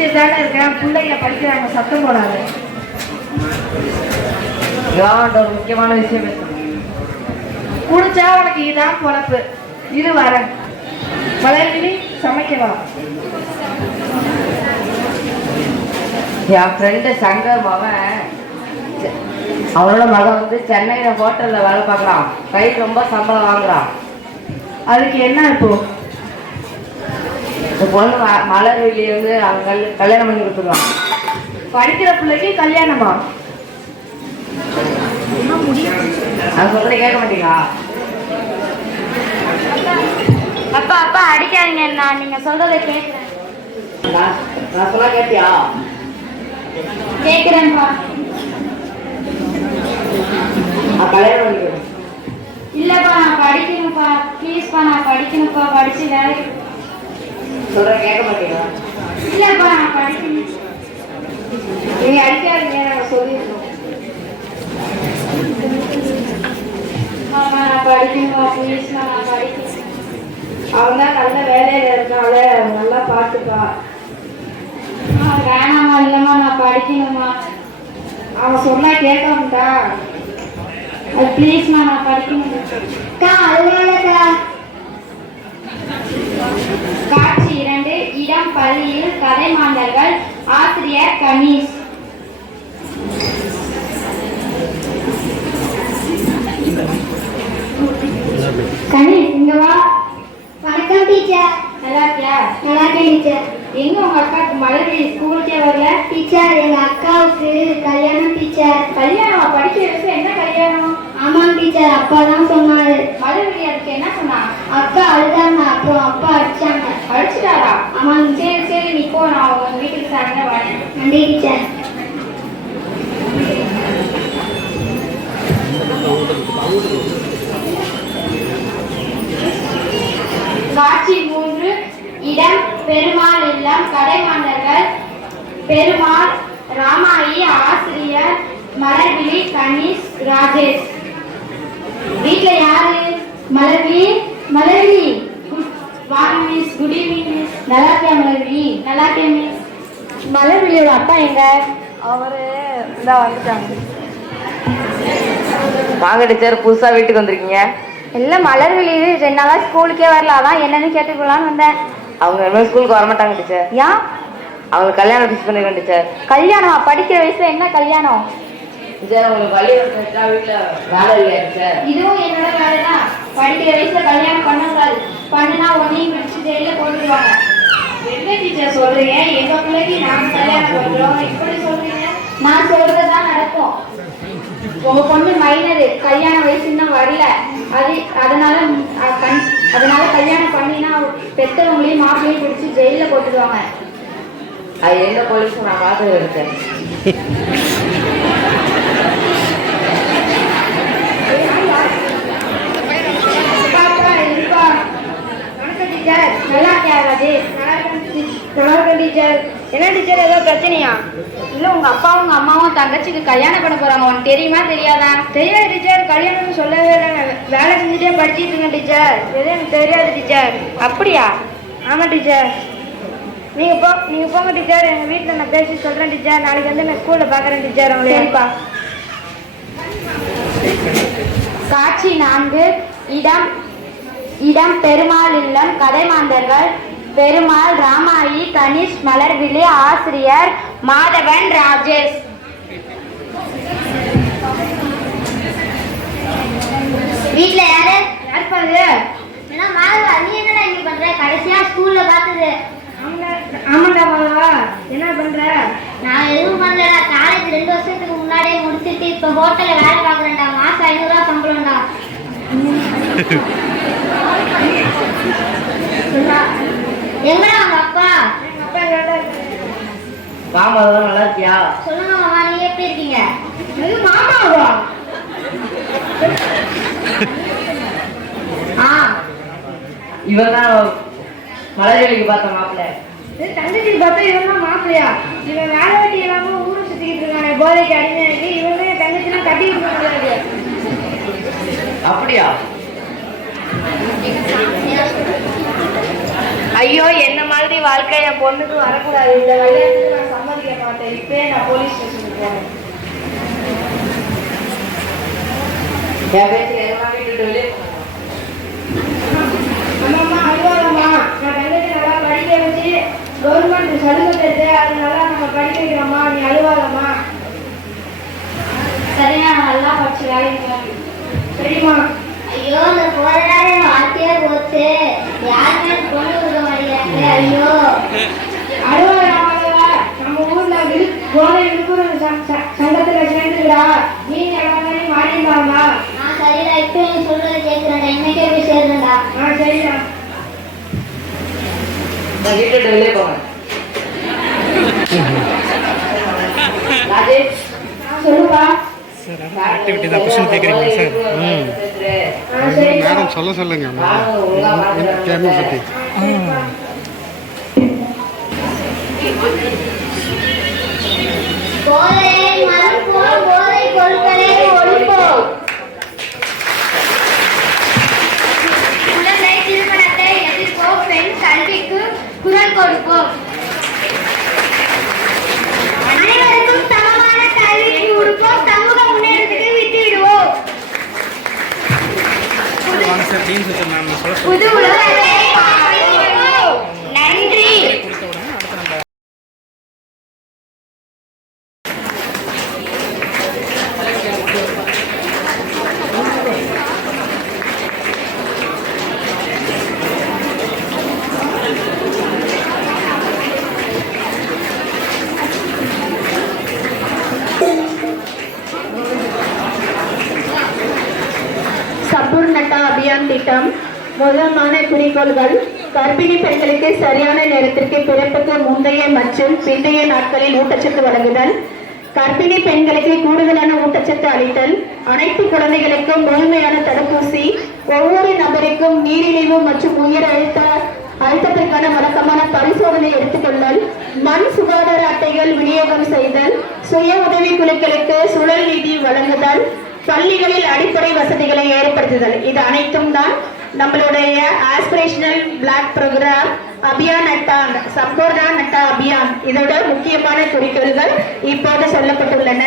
படிச்சுட்டு தானே இருக்கேன் பிள்ளைங்க படிக்கிறாங்க சத்தம் போடாது. ஒரு முக்கியமான விஷயம் குடிச்சா உனக்கு இதான் பொழப்பு. இரு வரேன். மலர்விழி சமைக்கவா? என் ஃப்ரெண்டு சங்கர் மகன் அவனோட மகன் வந்து சென்னையில் ஹோட்டலில் வேலை பார்க்குறான். கை ரொம்ப சம்பளம் வாங்குறான். அதுக்கு என்ன இப்போ? இந்த பொண்ணு மலர் வெளியே வந்து அவன் கல் கல்யாணம் பண்ணி கொடுத்துருவான் படிக்கிற பிள்ளைக்கு கல்யாணமா? நான் சொல்கிறத கேட்க மாட்டீங்களா? அப்பா அப்பா அடிக்காதீங்க நான் நீங்க சொல்றதை கேட்குறேன் நான் சொன்னா கேட்டியா? கேட்குறேன்ப்பா கல்யாணம் பண்ணிக்கிறேன். இல்லப்பா நான் படிக்கணும்ப்பா. ப்ளீஸ்ப்பா நான் படிக்கணும்ப்பா. படிச்சு வேலைக்கு சொல்கிறத கேட்க மாட்டீங்களா இல்லப்பா நான் படிக்கணும். நீங்க அடிக்காதீங்க நாங்க சொல்லியிருக்கோம். மாமா நான் படிக்கணும்ப்பா ப்ளீஸ்மா நான் படிக்கணும். அவன் தான் நல்ல வேலையில இருக்கால நல்லா பார்த்துப்பா. வேணாம்மா இல்லைம்மா நான் படிக்கணும்மா. அவன் சொன்னா கேட்காமட்டா? அது ப்ளீஸ்மா நான் படிக்கணும். அக்கா அதனாலக்கா மாந்தர்கள் ஆசிரியர் கணீஷ். கணீஷ் இங்க வா. வணக்கம் டீச்சர் நல்லா இருக்கியா நல்லா இருக்கேன் டீச்சர் எங்க உங்க அக்காக்கு மலர்வி ஸ்கூலுக்கே வரல? டீச்சர் எங்க அக்காவுக்கு கல்யாணம் டீச்சர் கல்யாணம் படிக்கிற வயசுல என்ன கல்யாணம்? ஆமாம் டீச்சர் அப்பா தான் சொன்னாரு. மலர்வி அதுக்கு என்ன சொன்னா? அக்கா அழுதாங்க அப்புறம் அப்பா அடிச்சாங்க. அடிச்சுட்டாரா? ஆமாங்க சரி சரி நீ போ நான் உங்க வீட்டுக்கு சாயந்தரம் வரேன் நன்றி டீச்சர் காட்சி மூன்று. இடம் பெருமாள் இல்லம் கடைமாண்டர்கள் பெருமாள் ராமாயி ஆசிரியர் மலர்விழி கணேஷ் ராஜேஷ். வீட்ல யாரு? மலர்வி மலர்வி வாங்க மிஸ் குட் ஈவினிங் மிஸ் நல்லா இருக்கியா மலர்வி நல்லா இருக்கேன் மிஸ் மலர்விழியோட அப்பா எங்க? அவரு இந்த வந்துட்டாங்க. வாங்க டீச்சர். புதுசாக வீட்டுக்கு வந்திருக்கீங்க. இல்ல மலர்விழி ரெண்டு நாளா ஸ்கூலுக்கே வரல. அதான் என்னன்னு கேட்டுக்கலாம்னு வந்தேன். அவங்க இனிமேல் ஸ்கூலுக்கு வரமாட்டாங்க டீச்சர். ஏன்? அவங்களுக்கு கல்யாணம் ஃபிக்ஸ் பண்ணிருக்கேன் டீச்சர். கல்யாணம்? படிக்கிற வயசுல என்ன கல்யாணம்? டீச்சர் உங்களுக்கு பள்ளிக்கூடம் வச்சா வீட்டில் வேலை இல்லையா டீச்சர்? இதுவும் என்னோட வேலை தான் படிக்கிற வயசுல கல்யாணம் பண்ணக்கூடாது பண்ணுனா ஒன்னையும் பிடிச்சி ஜெயில போட்டுருவாங்க. என்ன டீச்சர் சொல்றீங்க? எங்க பிள்ளைக்கு நாங்க கல்யாணம் பண்றோம் இப்படி சொல்றீங்க? நான் சொல்றதுதான் நடக்கும். உங்க பொண்ணு மைனரு கல்யாண வயசு இன்னும் வரல. அது அதனால கண்- அதனால கல்யாணம் பண்ணினா பெத்தவங்களையும் மாப்பிள்ளையும் பிடிச்சி ஜெயில போட்டுருவாங்க. அது எந்த போலீஸும் நான் பார்த்துக்கிறேன் டீச்சர் பாப்பா இருப்பா வணக்கம் டீச்சர் நல்லா இருக்கியா ராஜேஷ் நல்லா இருக்கேன் டீச்சர் என்ன டீச்சர் ஏதோ பிரச்சனையா? இல்ல உங்க அப்பாவும் அம்மாவும் தங்கச்சிக்கு கல்யாணம் பண்ண போறாங்க. உனக்கு தெரியுமா தெரியாதா? தெரியாது டீச்சர் கல்யாணம்னு சொல்லவே இல்லை. வேலை செஞ்சுட்டே படிச்சிட்டு இருக்கேன் டீச்சர் எதுவும் எனக்கு தெரியாது டீச்சர் அப்படியா? ஆமா டீச்சர் நீங்க போ நீங்க போங்க டீச்சர் எங்க வீட்ல நான் பேசி சொல்றேன் டீச்சர் நாளைக்கு வந்து நான் ஸ்கூல்ல பாக்குறேன் டீச்சர் உங்களை. காட்சி நான்கு. இடம் இடம் பெருமாள் இல்லம் கதைமாந்தர்கள் பெருமாள் ராமாயி கணேஷ் மலர்விழி ஆசிரியர் மாதவன் ராஜேஷ். வீட்ல யாரு? யார் பாரு என்ன மாதவா நீ என்னடா இங்க பண்ற? கடைசியா ஸ்கூல்ல பார்த்தது. ஆமாண்டா மாதவா. என்ன பண்ற? நான் எதுவும் பண்ணலடா. காலேஜ் ரெண்டு வருஷத்துக்கு முன்னாடியே முடிச்சிட்டு இப்ப ஹோட்டல்ல வேலை பாக்குறேன்டா மாசம் ஐநூறு ரூபா சம்பளம்டா அப்பா? எங்க அப்பா எங்கடா மாமா அதெல்லாம் நல்லா இருக்கியா? சொல்லுங்க மாமா நீங்க எப்படி இருக்கீங்க? இது மாமாவா ஆ. இவன் தான் மலர்களிக்கு பார்த்த மாப்பிள்ளை. இது தங்கச்சி பார்த்தா இவன் தான் மாப்பிளையா இவன் வேலை வெட்டி இல்லாம ஊரை சுத்திக்கிட்டு இருக்கானே போதைக்கு அடிமையாக்கி இவங்க என் தங்கச்சினா கட்டி இருக்க முடியாது அப்படியா ஐயோ என்ன மாதிரி வாழ்க்கை என் பொண்ணுக்கு வரக்கூடாது. இந்த கல்யாணத்தை இப்பயே நான் போலீஸ் ஸ்டேஷனுக்கு போறேன் என் பேச்சு எல்லாம் விட்டுட்டு வெளியே போங்க. அம்மா அழுவாதம்மா. நான் தங்கச்சி நல்லா படிக்க வச்சு கவர்மெண்ட் சலுகை தருது அது நல்லா நம்ம படிக்க வைக்கிறோம்மா. நீ அழுவாதம்மா. சரியா நல்லா படிச்சு வேலைக்கு. சரிம்மா. ஐயோ இந்த போராட வாழ்க்கையே போச்சு. யாருமே ஐயோ. அழுவாத நம்ம ஊர்ல கோதை விழுப்புரம் சங்கத்துல சேர்ந்துக்கிறா. நீங்க எல்லாரும் மாறிடலாமா நான் சரிடா இப்போ நீ சொல்றது கேட்கிறேன்டா இன்னைக்கே போய் சேர்றேன்டா ஆ சரிடா. நான் விட்டுட்டு வெளியே போங்க ராஜேஷ். ஆ, சொல்லுப்பா. ஆக்டிவிட்டி தான். கொஸ்டின் கேட்குறீங்களா சார்? ம். ஆ சரிப்பா. மேடம் சொல்ல சொல்லுங்க. கேமரா பற்றி போதையை மறுப்போம் போதை பொருட்களை ஒழிப்போம். குழந்தை திருமணத்தை எதிர்ப்போம் பெண் கல்விக்கு குரல் கொடுப்போம் அனைவருக்கும் சமமான கல்விக்கு கொடுப்போம் சமூக முன்னேற்றத்துக்கு விட்டுவிடுவோம் வாங்க சார் டீன் சார் மேம் சொல்ல புது உலகத்தை காண்போம். நன்றி கொடுத்த உடனே அடுத்து நம்ம சம்பூர்ணட்டா அபியான் திட்டம். முதலான குறிக்கோள்கள் கர்ப்பிணி பெண்களுக்கு சரியான நேரத்திற்கு பிறப்புக்கு முந்தைய மற்றும் பிந்தைய நாட்களில் ஊட்டச்சத்து வழங்குதல். கர்ப்பிணி பெண்களுக்கு கூடுதலான ஊட்டச்சத்து அளித்தல். அனைத்து குழந்தைகளுக்கும் முழுமையான தடுப்பூசி. ஒவ்வொரு நபருக்கும் நீரிழிவு மற்றும் உயர் அழுத்த அழுத்தத்திற்கான வழக்கமான பரிசோதனை எடுத்துக்கொள்ளல். மண் சுகாதார அட்டைகள் விநியோகம் செய்தல். சுய உதவி குழுக்களுக்கு சுழல் நிதி வழங்குதல். பள்ளிகளில் அடிப்படை வசதிகளை ஏற்படுத்துதல். இது அனைத்தும் தான் நம்மளுடைய ஆஸ்பிரேஷனல் பிளாக் ப்ரோக்ராம் அபியான் அட்டா சம்போர்டா நட்டா அபியான் இதோட முக்கியமான குறிக்கோள்கள் இப்போது சொல்லப்பட்டுள்ளன.